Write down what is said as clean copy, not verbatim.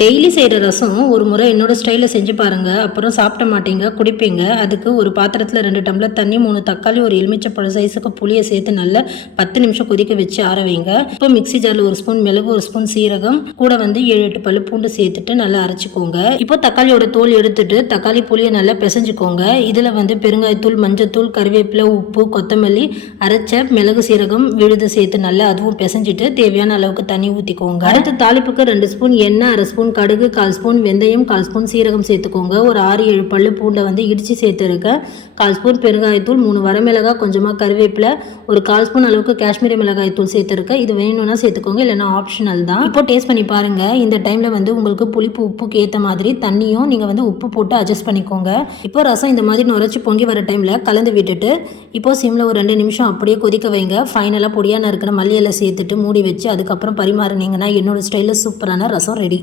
Daily செய்கிற ரசம் ஒரு முறை என்னோடய ஸ்டைலில் செஞ்சு பாருங்கள். அப்புறம் சாப்பிட மாட்டீங்க, குடிப்பீங்க. அதுக்கு ஒரு பாத்திரத்தில் 2 டம்ளர் தண்ணி, 3 தக்காளி, ஒரு எலுமிச்சப்பழம் சைஸுக்கு புளியை சேர்த்து நல்லா 10 நிமிஷம் கொதிக்க வச்சு ஆற வைங்க. இப்போ மிக்ஸி ஜாரில் 1 ஸ்பூன் மிளகு, 1 ஸ்பூன் சீரகம், கூட 7-8 பல்லு பூண்டு சேர்த்துட்டு நல்லா அரைச்சிக்கோங்க. இப்போ தக்காளியோட தோல் எடுத்துட்டு தக்காளி புளியை நல்லா பிசைஞ்சுக்கோங்க. இதில் பெருங்காயத்தூள், மஞ்சத்தூள், கறிவேப்பிலை, உப்பு, கொத்தமல்லி, அரைச்ச மிளகு, சீரகம் விழுது சேர்த்து நல்லா அதுவும் பிசைஞ்சிட்டு தேவையான அளவுக்கு தண்ணி ஊற்றிக்கோங்க. அடுத்து தாளிப்புக்கு 2 ஸ்பூன் எண்ணெய், 1/2 ஸ்பூன் கடுகு, 1/4 ஸ்பூன் வெந்தயம், 1/4 ஸ்பூன் சீரகம் சேர்த்துக்கோங்க. ஒரு 6-7 பல்லு பூண்டை இடித்து சேர்த்துருக்கேன். 1/4 ஸ்பூன் பெருங்காயத்தூள், 3 வரமிளகாய், கொஞ்சமாக கருவேப்பிலை, ஒரு 1/4 ஸ்பூன் அளவுக்கு காஷ்மீரி மிளகாய் தூள் சேர்த்துருக்கேன். இது வேணும்னா சேர்த்துக்கோங்க, இல்லைன்னா ஆப்ஷனல் தான். இப்போ டேஸ்ட் பண்ணி பாருங்கள். இந்த டைமில் உங்களுக்கு புளிப்பு உப்புக்கு ஏற்ற மாதிரி தண்ணியும் நீங்கள் உப்பு போட்டு அட்ஜஸ்ட் பண்ணிக்கோங்க. இப்போ ரசம் இந்த மாதிரி நுரைச்சி பொங்கி வர டைமில் கலந்து விட்டுட்டு இப்போ சிம்மில் ஒரு 2 நிமிஷம் அப்படியே கொதிக்க வைங்க. ஃபைனலாக பொடியாக நறுக்கிற மல்லி இலை சேர்த்துட்டு மூடி வச்சு அதுக்கப்புறம் பரிமாறினீங்கன்னா என்னோடய ஸ்டைலில் சூப்பரான ரசம் ரெடி.